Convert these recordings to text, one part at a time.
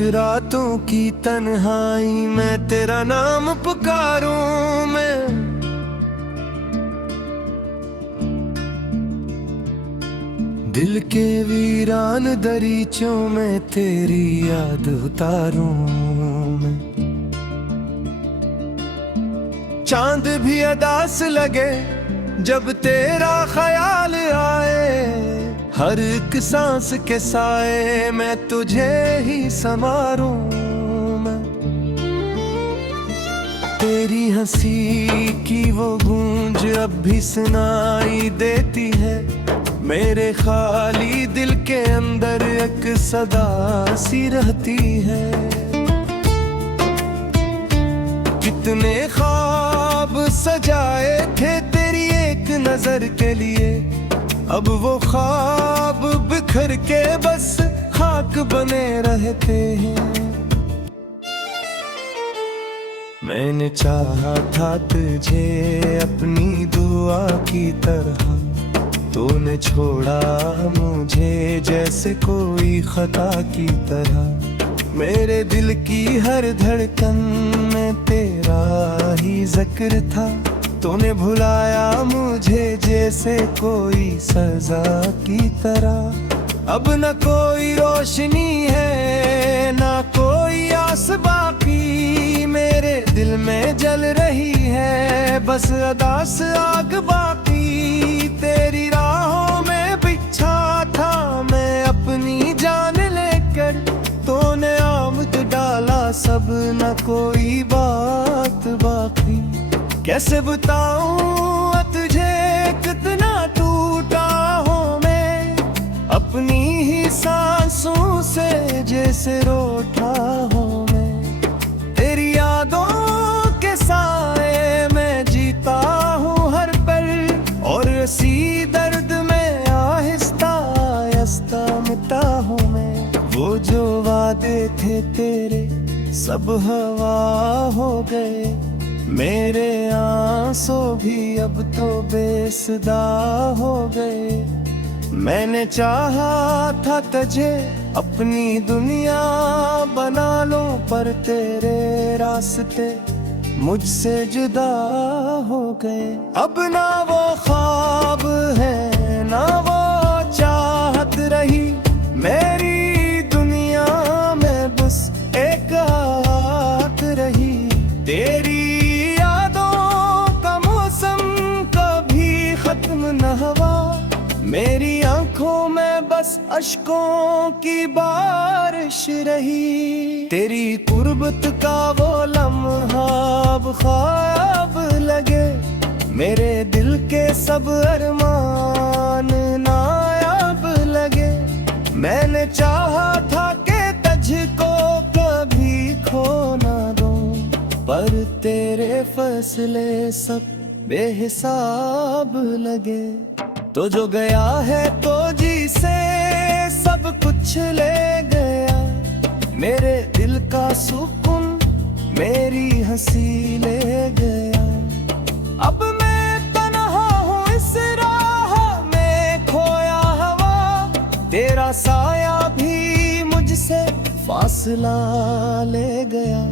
रातों की तन्हाई में तेरा नाम पुकारूं मैं। दिल के वीरान दरीचों में तेरी याद उतारूं मैं। चांद भी अदास लगे जब तेरा ख्याल आए, हर एक सांस के साए मैं तुझे ही संवारूं मैं। तेरी हंसी की वो गूंज अब भी सुनाई देती है, मेरे खाली दिल के अंदर एक सदा सी रहती है। कितने ख्वाब सजाए थे तेरी एक नजर के लिए, अब वो ख्वाब बिखर के बस खाक बने रहते हैं। मैंने चाहा था तुझे अपनी दुआ की तरह, तूने छोड़ा मुझे जैसे कोई खता की तरह। मेरे दिल की हर धड़कन में तेरा ही जिक्र था, तूने भुलाया मुझे जैसे कोई सजा की तरह। अब न कोई रोशनी है ना कोई आस बाकी, मेरे दिल में जल रही है बस अदास आग बाकी। तेरी राहों में बिछा था मैं अपनी जान लेकर, तूने आमद डाला सब न कोई बात बाकी। कैसे बताऊं तुझे कितना टूटा हूँ मैं, अपनी ही सांसों से जैसे रोता हूँ मैं। तेरी यादों के साए में जीता हूँ हर पल, और इसी दर्द में आहिस्ता आहिस्ता मिटा हूँ मैं। वो जो वादे थे तेरे सब हवा हो गए, मेरे आंसू भी अब तो बेसुदा हो गए। मैंने चाहा था तुझे अपनी दुनिया बना लूं, पर तेरे रास्ते मुझसे जुदा हो गए। अब ना वो ख्वाब है ना वो चाहत रही, मेरी दुनिया में बस एक हाथ रही। तेरी न हवा मेरी आंखों में बस अश्कों की बारिश रही। तेरी कुर्बत का वो लम्हा अब ख्वाब लगे, मेरे दिल के सब अरमान नायाब लगे। मैंने चाहा था कि तुझको कभी खो ना दूं, पर तेरे फैसले सब बेहिसाब लगे। तो जो गया है तो जी से सब कुछ ले गया, मेरे दिल का सुकून मेरी हंसी ले गया। अब मैं तन्हा हूँ इस राह में खोया हवा, तेरा साया भी मुझसे फासला ले गया।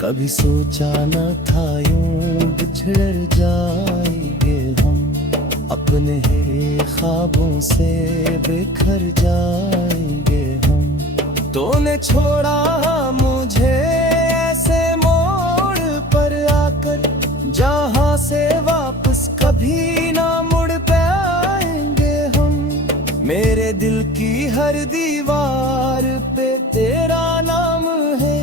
कभी सोचा न था यूं बिछड़ जाएंगे हम, अपने ही ख्वाबों से बिखर जाएंगे हम। तूने छोड़ा मुझे ऐसे मोड़ पर आकर, जहां से वापस कभी ना मुड़ पाएंगे हम। मेरे दिल की हर दीवार पे तेरा नाम है,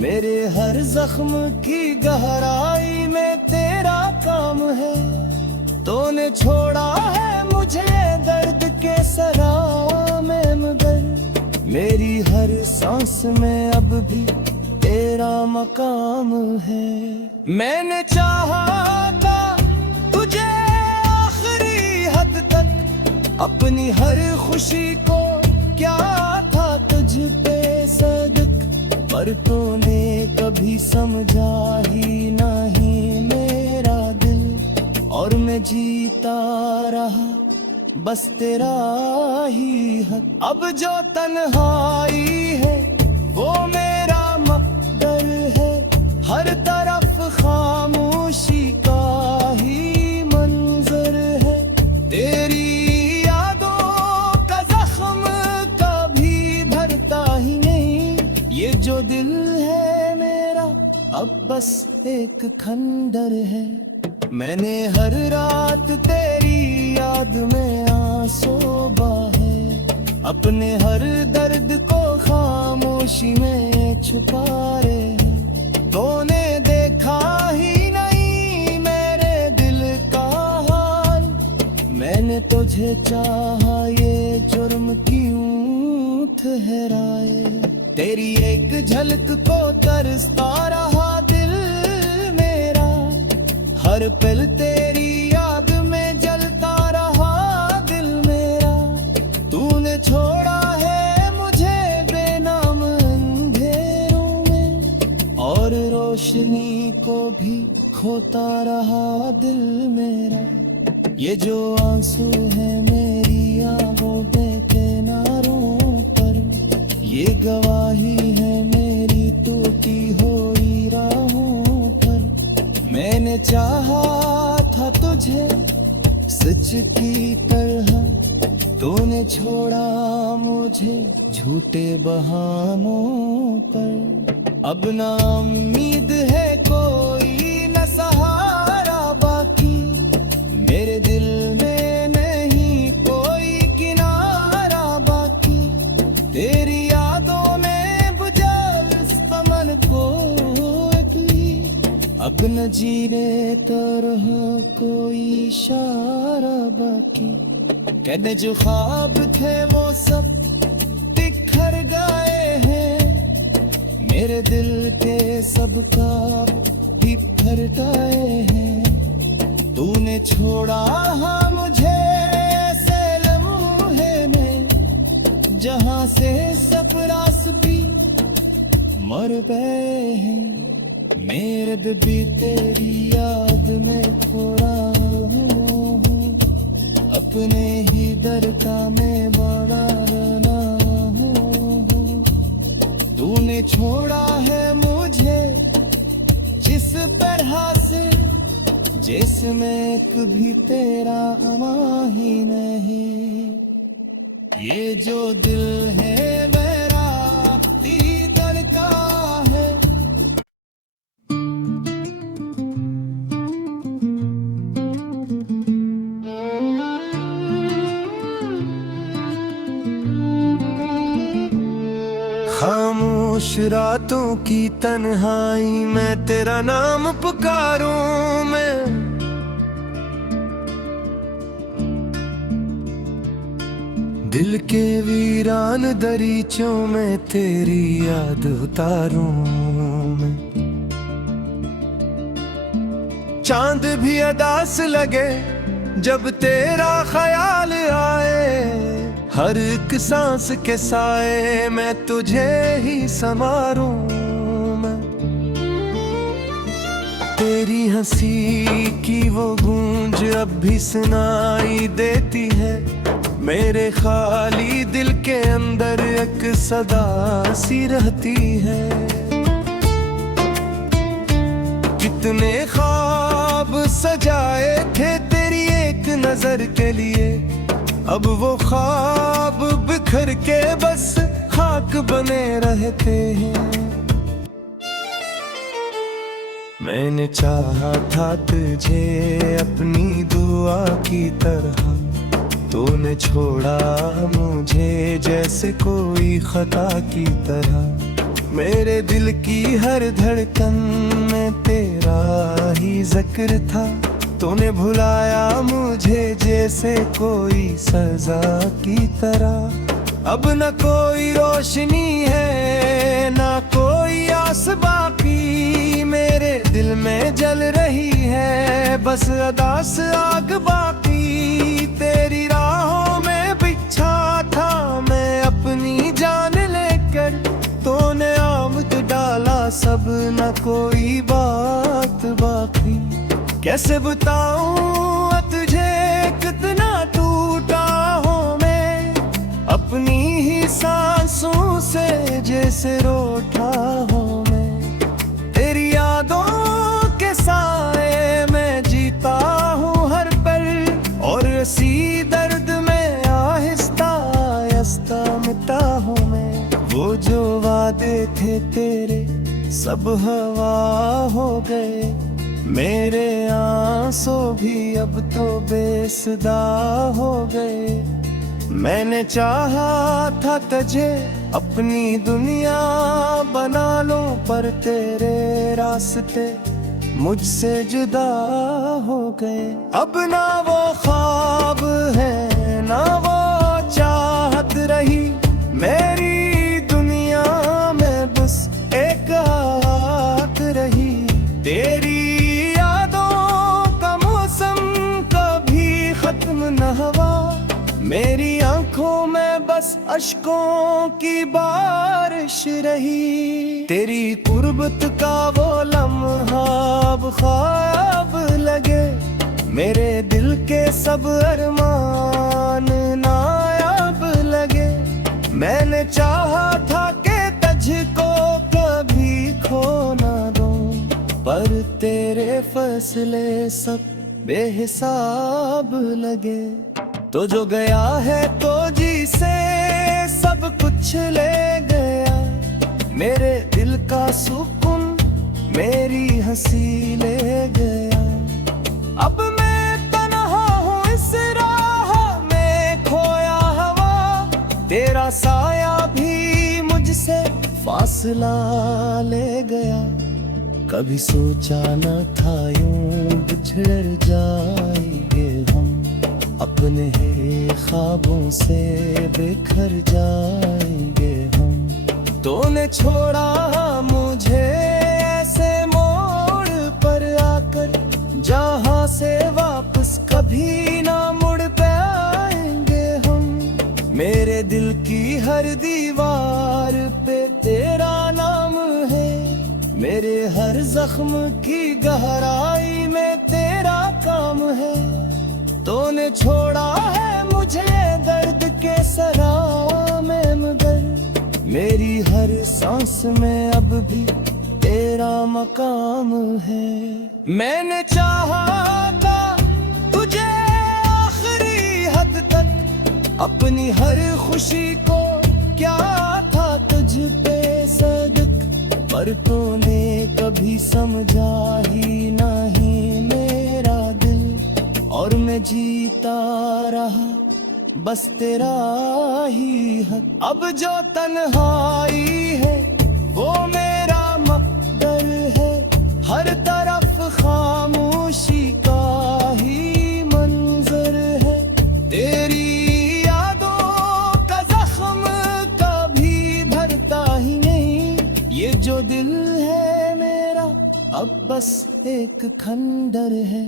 मेरे हर जख्म की गहराई में तेरा काम है। तूने छोड़ा है मुझे दर्द के सरा में, मगर मेरी हर सांस में अब भी तेरा मकाम है। मैंने चाहा था तुझे आखिरी हद तक, अपनी हर खुशी को क्या था तुझ पे सदक, पर तूने कभी समझा ही नहीं मेरा दिल, और मैं जीता रहा बस तेरा ही हक। अब जो तन्हाई है वो मेरा मकदर है, हर तरफ खामोशी का ही मंजर है। तेरी यादों का जख्म कभी भरता ही नहीं, ये जो दिल है मेरा अब बस एक खंडर है। मैंने हर रात तेरी याद में आंसू बहाए, अपने हर दर्द को खामोशी में छुपा रहे हैं। तूने देखा ही नहीं मेरे दिल का हाल, मैंने तुझे चाहा ये जुर्म क्यों ठहराए। तेरी एक झलक को तरसता रहा दिल मेरा, हर पल तेरी याद में जलता रहा दिल मेरा। तूने छोड़ा है मुझे बेनाम अंधेरों में, और रोशनी को भी खोता रहा दिल मेरा। ये जो आंसू है मेरी आंखों के किनारों पर, ये गवाही है मेरी टूटी हुई राहों पर। मैंने चाहा था तुझे सच की तरह, तूने छोड़ा मुझे झूठे बहानों पर। अब ना उम्मीद है कोई न सहारा बाकी, मेरे दिल में नहीं कोई किनारा बाकी। तेरी यादों में बुझा इस तमन को अगली, अब न जीने तरह कोई इशारा बाकी। कहने जो ख्वाब थे वो सब बिखर गए हैं, मेरे दिल के सब ख्वाब भी फरटाए हैं। तूने छोड़ा हाँ मुझे ऐसे लम्हे में, जहाँ से सफरास भी मर गए हैं। मेरे भी तेरी याद में खोड़ा हूँ, अपने ही दर का मैं बड़ा रना हूँ। तूने छोड़ा है मुझे जिस तरह से, जिसमें कभी तेरा अमा ही नहीं। ये जो दिल है मेरा तेरी दर का है। खामोश रातों की तन्हाई में तेरा नाम पुकारूं मैं, दिल के वीरान दरीचों में तेरी याद उतारूं मैं। चांद भी अदास लगे जब तेरा ख्याल आए, हर एक सांस के साए मैं तुझे ही संवारूं मैं। तेरी हंसी की वो गूंज अब भी सुनाई देती है, मेरे खाली दिल के अंदर एक सदा सी रहती है। कितने ख्वाब सजाए थे तेरी एक नजर के लिए, अब वो ख्वाब बिखर के बस खाक बने रहते हैं। मैंने चाहा था तुझे अपनी दुआ की तरह, तूने छोड़ा मुझे जैसे कोई खता की तरह। मेरे दिल की हर धड़कन में तेरा ही जिक्र था, तूने भुलाया मुझे जैसे कोई सजा की तरह। अब न कोई रोशनी है ना कोई आस बाकी, मेरे दिल में जल रही है बस अदास आग बाकी। तेरी राहों में बिछा था मैं अपनी जान लेकर, तूने आमद डाला सब न कोई बात बाकी। कैसे बताऊं तुझे कितना टूटा हूँ मैं, अपनी ही सांसों से जैसे रूठा हूँ मैं, तेरी यादों के साए में जीता हूँ हर पल, और इसी दर्द में आहिस्ता आहिस्ता मिटा हूँ मैं। वो जो वादे थे तेरे सब हवा हो गए, मेरे आंसू भी अब तो बेसदा हो गए। मैंने चाहा था तुझे अपनी दुनिया बना लूं, पर तेरे रास्ते मुझसे जुदा हो गए। अब ना वो ख्वाब है ना वो चाहत रही, मेरी दुनिया में बस एक हाथ रही। तेरी यादों का मौसम कभी खत्म न हुआ, मेरी आंखों में बस अश्कों की बारिश रही। तेरी कुर्बत का वो लम्हा अब ख्वाब लगे, मेरे दिल के सब अरमान नायाब लगे। मैंने चाहा था कि तुझको कभी खो ना दूं, पर तेरे फैसले सब बेहिसाब लगे। तो जो गया है तो जी से सब कुछ ले गया, मेरे दिल का सुकून मेरी हंसी ले गया। अब मैं तन्हा हूँ इस राह में खोया हवा, तेरा साया भी मुझसे फासला ले गया। कभी सोचा न था यूं बिछड़ जाएंगे हम, अपने ही ख्वाबों से बिखर जाएंगे हम। तूने छोड़ा मुझे ऐसे मोड़ पर आकर, जहां से वापस कभी ना मुड़ पाएंगे हम। मेरे दिल की हर दीवार पे तेरा नाम है, मेरे हर जख्म की गहराई में तेरा काम है। तूने छोड़ा है मुझे दर्द के सरा में, मगर मेरी हर सांस में अब भी तेरा मकाम है। मैंने चाहा था तुझे आखिरी हद तक, अपनी हर खुशी को क्या था तुझ पे सदक, पर तूने कभी समझा ही नहीं मेरा दिल, और मैं जीता रहा बस तेरा ही हक। अब जो तन्हाई है वो मेरा मकदर है, हर तरफ खामोशी का ही मंजर है। तेरी यादों का जख्म कभी भरता ही नहीं, ये जो दिल है मेरा अब बस एक खंडर है।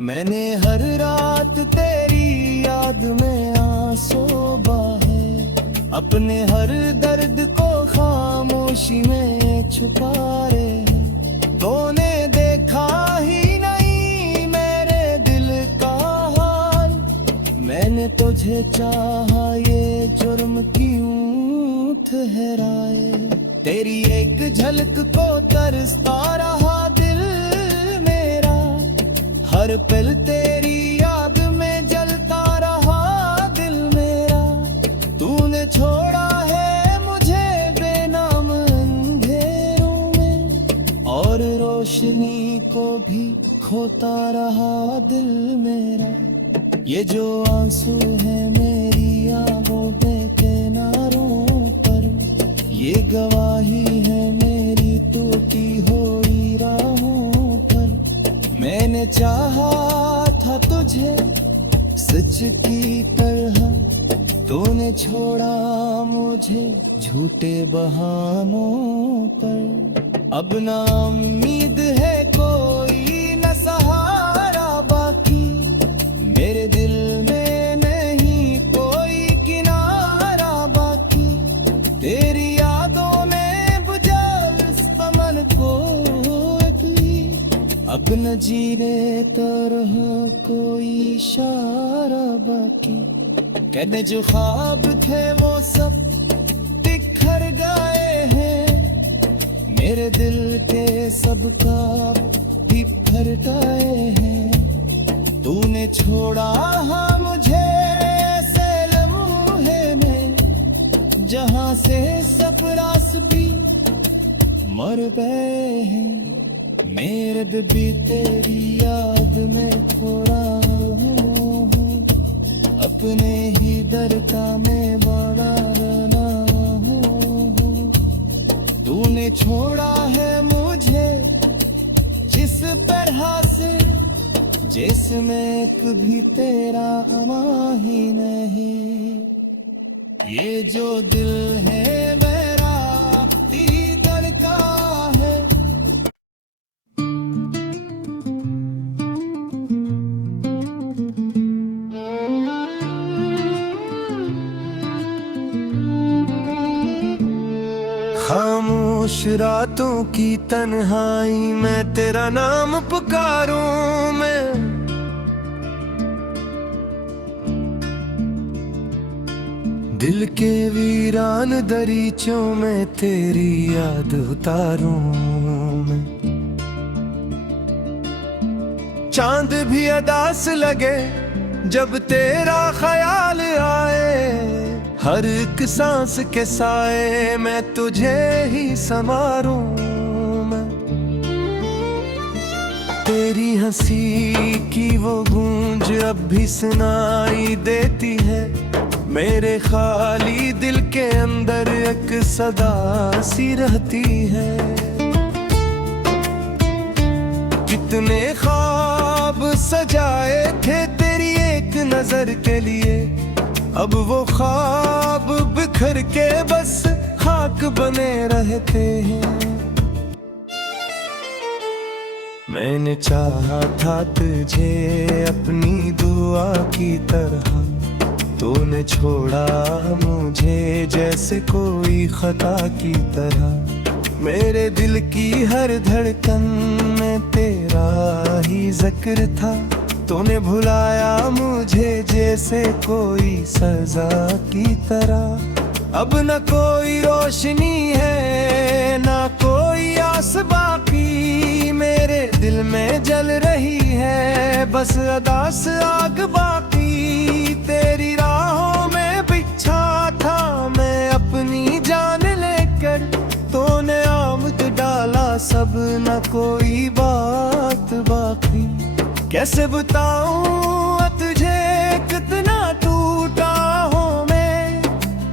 मैंने हर रात तेरी याद में आंसू बहाए, अपने हर दर्द को खामोशी में छुपा रहे हैं। तूने देखा ही नहीं मेरे दिल का हाल, मैंने तुझे चाहा ये जुर्म क्यों ठहराए। तेरी एक झलक को तरसता रहा दिल मेरा, हर पल तेरी याद में जलता रहा दिल मेरा। तूने छोड़ा है मुझे बेनाम अंधेरों में, और रोशनी को भी खोता रहा दिल मेरा। ये जो आंसू है मेरी आंखों के किनारों पर, ये गवाही है मेरी टूटी हुई राहों पर। मैंने चाहा था तुझे सच की तरह, तूने छोड़ा मुझे झूठे बहानों पर। अब ना उम्मीद है कोई न सहारा बाकी, मेरे दिल में नहीं कोई किनारा बाकी। तेरी यादों ने बुझा इस मन को अकेली, अब न जीने तरह कोई इशारा बाकी। कहने जो ख्वाब थे वो सब बिखर गए हैं, मेरे दिल के सब ख्वाब भी फर गए हैं। तूने छोड़ा हाँ मुझे ऐसे लम्हे में, जहाँ से सफरास भी मर गए हैं। मेरे भी तेरी याद में खोड़ा हूँ, अपने ही दर का मैं बड़ा रना हूँ। तूने छोड़ा है मुझे जिस तरह से, जिसमें कभी तेरा अमा ही नहीं। ये जो दिल है मेरा दीदर का है। खामोश रातों की तन्हाई में तेरा नाम पुकारूं मैं, दिल के वीरान दरीचों में तेरी याद उतारूं मैं। चांद भी अदास लगे जब तेरा ख्याल आए, हर एक सांस के साए मैं तुझे ही संवारूं मैं। तेरी हंसी की वो गूंज अब भी सुनाई देती है, मेरे खाली दिल के अंदर एक सदा सी रहती है। कितने ख्वाब सजाए थे तेरी एक नजर के लिए, अब वो ख्वाब बिखर के बस खाक बने रहते हैं। मैंने चाहा था तुझे अपनी दुआ की तरह, तूने छोड़ा मुझे जैसे कोई खता की तरह। मेरे दिल की हर धड़कन में तेरा ही जिक्र था, तूने भुलाया मुझे जैसे कोई सजा की तरह। अब न कोई रोशनी है ना कोई आस बाकी, मेरे दिल में जल रही है बस अदास आग बाकी। तेरी राहों में बिछा था मैं अपनी जान लेकर, तूने आमद डाला सब न कोई बात बाकी। कैसे बताऊं तुझे कितना टूटा हूँ मैं,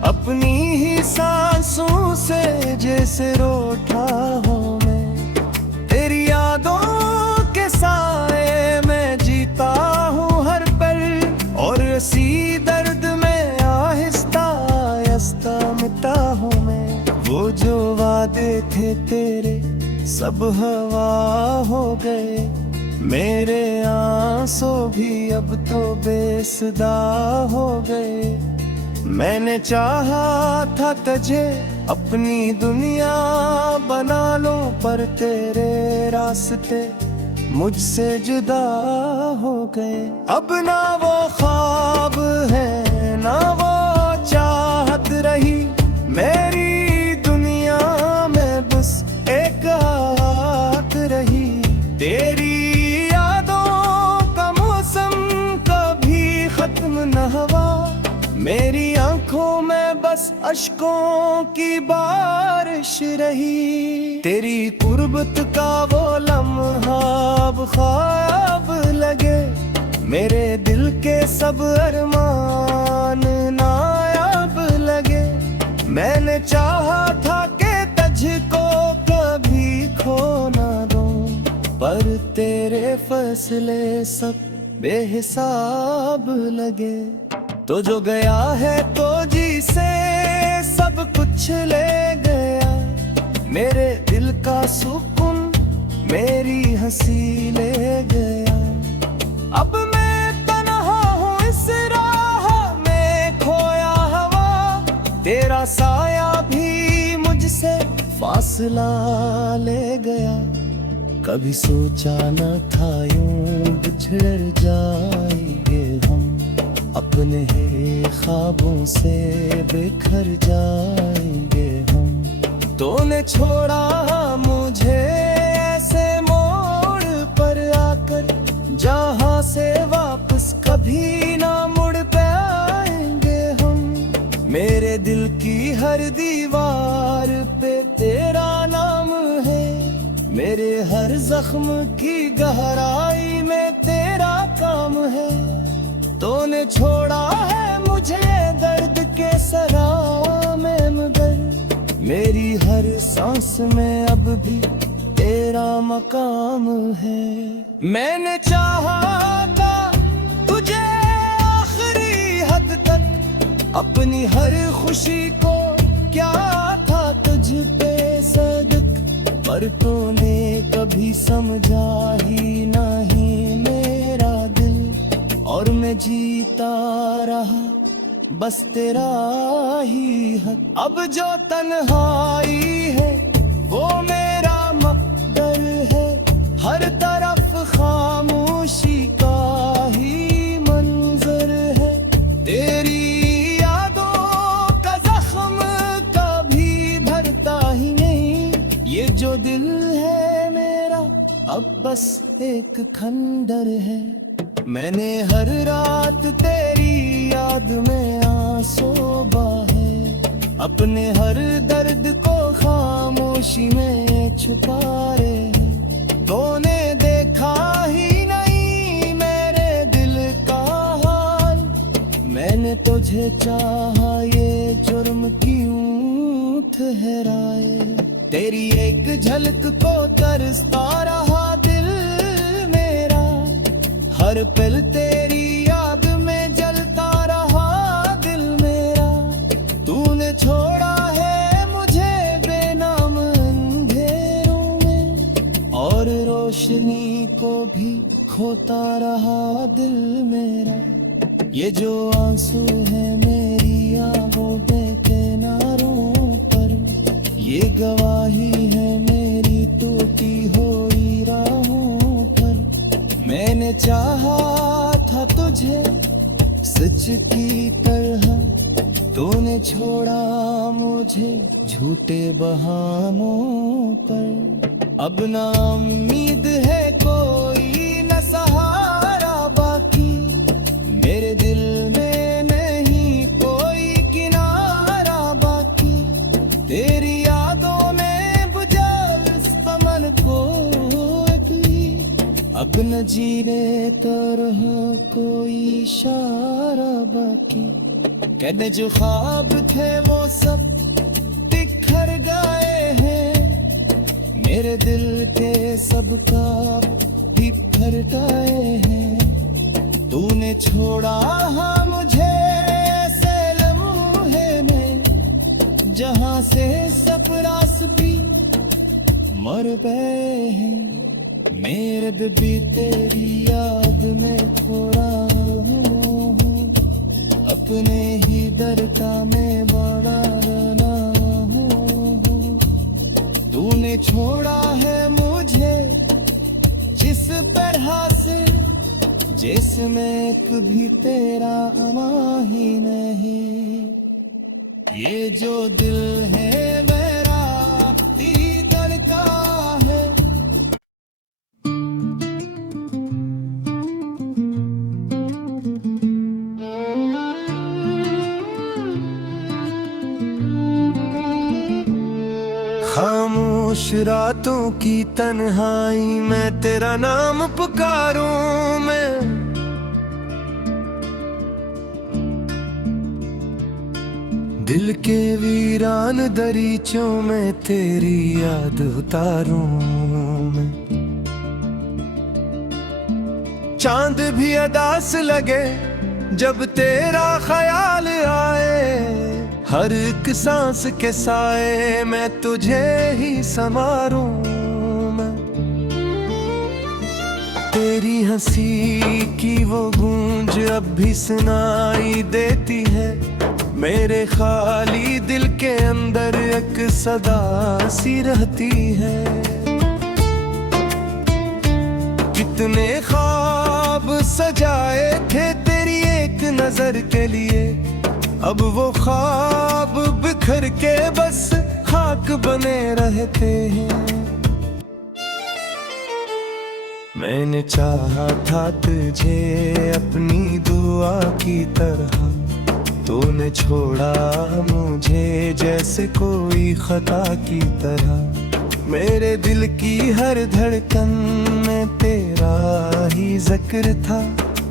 अपनी ही सांसों से जैसे रोता हूँ मैं। तेरी यादों के साए में जीता हूँ हर पल, और इसी दर्द में आहिस्ता आहिस्ता मिटा हूँ मैं। वो जो वादे थे तेरे सब हवा हो गए, मेरे आंसू भी अब तो बेसदा हो गए। मैंने चाहा था तुझे अपनी दुनिया बना लो, पर तेरे रास्ते मुझसे जुदा हो गए। अब ना वो ख्वाब है ना वो चाहत रही, मेरी दुनिया में बस एक हाथ रही। तेरी न हवा, मेरी आंखों में बस अश्कों की बारिश रही। तेरी कुर्बत का वो लम्हा अब ख्वाब लगे, मेरे दिल के सब अरमान नायाब लगे। मैंने चाहा था कि तुझको कभी खो ना दूं, पर तेरे फैसले सब बेहिसाब लगे। तो जो गया है तो जी से सब कुछ ले गया, मेरे दिल का सुकून मेरी हंसी ले गया। अब मैं तन्हा हूँ इस राह में खोया हवा, तेरा साया भी मुझसे फासला ले गया। कभी सोचा न था यूं बिछड़ जाएंगे हम, अपने ही ख्वाबों से बिखर जाएंगे। तूने छोड़ा मुझे ऐसे मोड़ पर आकर, जहां से वापस कभी ना मुड़ पाएंगे हम। मेरे दिल की हर दीवार पे तेरा नाम है, मेरे हर जख्म की गहराई में तेरा काम है। तूने छोड़ा है मुझे दर्द के सरा में, मगर मेरी हर सांस में अब भी तेरा मकाम है। मैंने चाहा था तुझे आखिरी हद तक, अपनी हर खुशी को क्या था तुझ पे सदक, पर तूने कभी समझा ही नहीं मेरा दिल, और मैं जीता रहा बस तेरा ही हक। अब जो तन्हाई है वो मेरा मकदर है, हर तरफ खामोशी का ही मंजर है। तेरी यादों का जख्म कभी भरता ही नहीं, ये जो दिल है मेरा अब बस एक खंडर है। मैंने हर रात तेरी याद में आंसू बहाए, अपने हर दर्द को खामोशी में छुपा रहे। तूने देखा ही नहीं मेरे दिल का हाल, मैंने तुझे चाहा ये जुर्म क्यों ठहराए। तेरी एक झलक को तरसता रहा दिल मेरा, हर पल तेरी याद में जलता रहा दिल मेरा। तूने छोड़ा है मुझे बेनाम अंधेरों में, और रोशनी को भी खोता रहा दिल मेरा। ये जो आंसू है मेरी आंखों पे किनारों पर, ये गवाही है मेरी टूटी हुई राहों पर। मैंने चाहा था तुझे सच की तरह, तूने छोड़ा मुझे झूठे बहानों पर। अब ना उम्मीद है कोई न सहारा बाकी, मेरे दिल में नहीं कोई किनारा बाकी। तेरी यादों ने बुझा इस तमन को भी, अब न जीने तरह कोई इशारा बाकी। कहने जो ख्वाब थे वो सब बिखर गए हैं, मेरे दिल के सब ख्वाब बिखर गए हैं। तूने छोड़ा हाँ मुझे ऐसे लम्हे में, जहां से सपरास भी मर गए हैं। मेरे भी तेरी याद में खोड़ा हूँ, अपने ही दर का मैं बड़ा रना हूँ। तूने छोड़ा है मुझे जिस तरह से, जिसमें कभी तेरा अमा ही नहीं। ये जो दिल है मेरा तेरी दिल का है। खामोश रातों की तन्हाई में तेरा नाम पुकारूं मैं, दिल के वीरान दरीचों में तेरी याद उतारूं मैं। चांद भी अदास लगे जब तेरा ख्याल आए, हर एक सांस के साए मैं तुझे ही संवारूं मैं। तेरी हंसी की वो गूंज अब भी सुनाई देती है, मेरे खाली दिल के अंदर एक सदा सी रहती है। कितने ख्वाब सजाए थे तेरी एक नजर के लिए, अब वो ख्वाब बिखर के बस खाक खाक बने रहते हैं। मैंने चाहा था तुझे अपनी दुआ की तरह, तूने छोड़ा मुझे जैसे कोई खता की तरह। मेरे दिल की हर धड़कन में तेरा ही जिक्र था,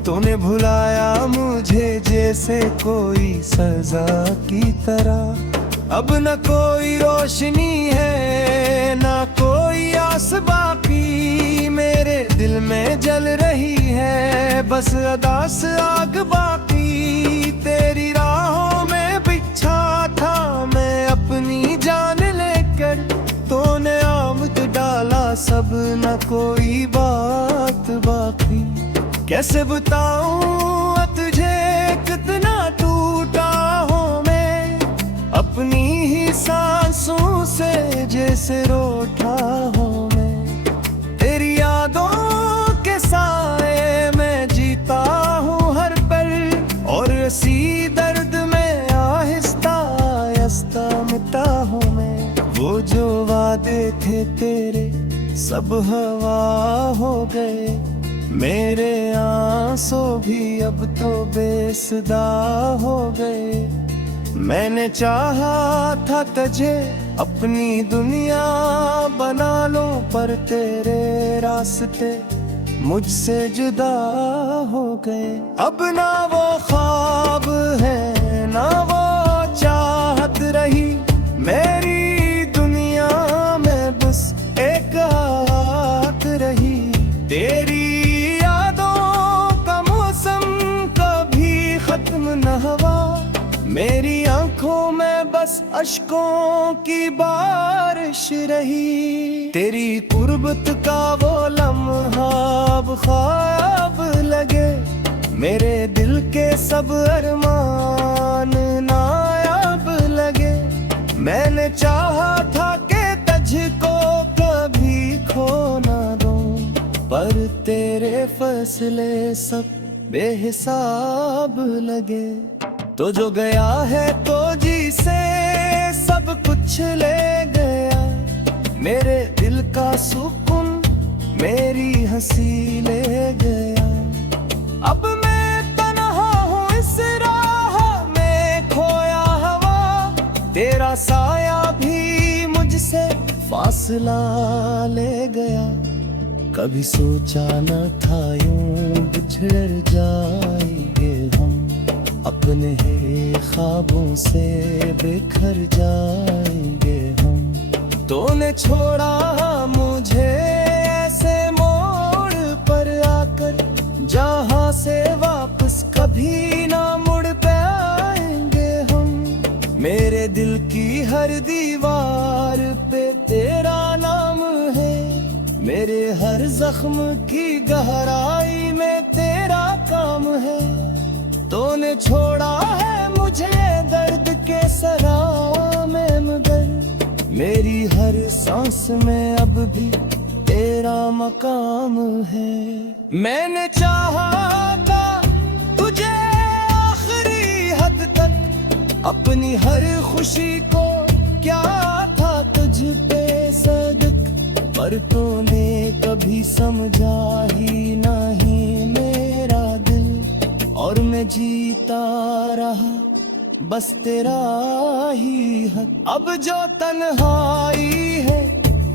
तूने भुलाया मुझे जैसे कोई सजा की तरह। अब न कोई रोशनी है न कोई आस बाकी, मेरे दिल में जल रही है बस अदास आग बाकी। तेरी राहों में बिछा था मैं अपनी जान लेकर, तूने आमद डाला सब न कोई बात बाकी। कैसे बताऊं तुझे कितना टूटा हूँ मैं, अपनी ही सांसों से जैसे रोता हूँ मैं। तेरी यादों के साए में जीता हूँ हर पल, और इसी दर्द में आहिस्ता आहिस्ता मिटा हूँ मैं। वो जो वादे थे तेरे सब हवा हो गए, मेरे आंसू भी अब तो बेसुदा हो गए। मैंने चाहा था तुझे अपनी दुनिया बना लूं, पर तेरे रास्ते मुझसे जुदा हो गए। अब ना वो ख्वाब है ना वो चाहत रही, मेरी दुनिया में बस एक हाथ रही। तेरी न हवा मेरी आंखों में बस अश्कों की बारिश रही। तेरी कुर्बत का वो लम्हा अब ख्वाब लगे, मेरे दिल के सब अरमान नायाब लगे। मैंने चाहा था कि तुझको कभी खो ना दूं, पर तेरे फैसले सब बेहिसाब लगे। तो जो गया है तो जी से सब कुछ ले गया, मेरे दिल का सुकून मेरी हंसी ले गया। अब मैं तन्हा हूँ इस राह में खोया हवा, तेरा साया भी मुझसे फासला ले गया। कभी सोचा न था यूं बिछड़ जाएंगे हम, अपने ही ख्वाबों से बिखर जाएंगे हम। तूने छोड़ा मुझे ऐसे मोड़ पर आकर, जहां से वापस कभी ना मुड़ पाएंगे हम। मेरे दिल की हर दीवार पे तेरा नाम है, मेरे हर जख्म की गहराई में तेरा काम है। तूने छोड़ा है मुझे दर्द के सरा में, मगर मेरी हर सांस में अब भी तेरा मकाम है। मैंने चाहा था तुझे आखिरी हद तक, अपनी हर खुशी को क्या था तुझ पे सदक, पर तूने कभी समझा ही नहीं मेरा दिल। और मैं जीता रहा बस तेरा ही हक। अब जो तन्हाई है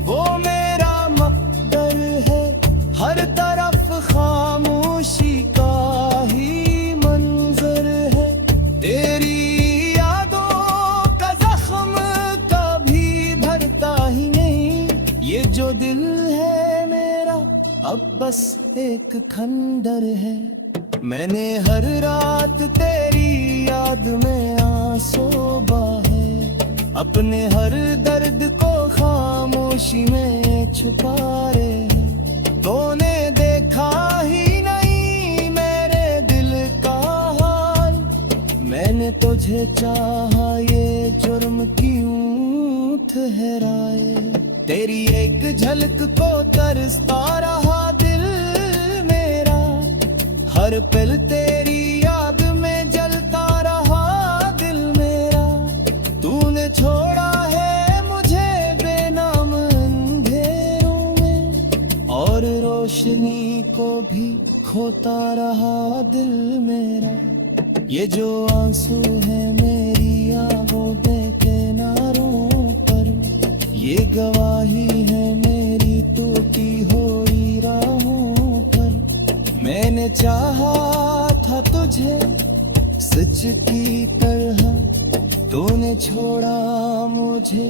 वो मेरा मकदर है, हर तरफ खामोशी का ही मंजर है। तेरी यादों का जख्म कभी भरता ही नहीं, ये जो दिल है मेरा अब बस एक खंडर है। मैंने हर रात तेरी याद में आंसू बहाए, अपने हर दर्द को खामोशी में छुपा रहे। तूने देखा ही नहीं मेरे दिल का हाल, मैंने तुझे चाहा ये जुर्म क्यों ठहराए। तेरी एक झलक को तरसता रहा दिल मेरा, हर पल तेरी याद में जलता रहा दिल मेरा। तूने छोड़ा है मुझे रोशनी को भी खोता रहा दिल मेरा। ये जो आंसू है मेरी आंखों के किनारों पर, ये गवाही है मेरी टूटी हुई राहों पर। मैंने चाहा था तुझे सच की तरह, तूने छोड़ा मुझे।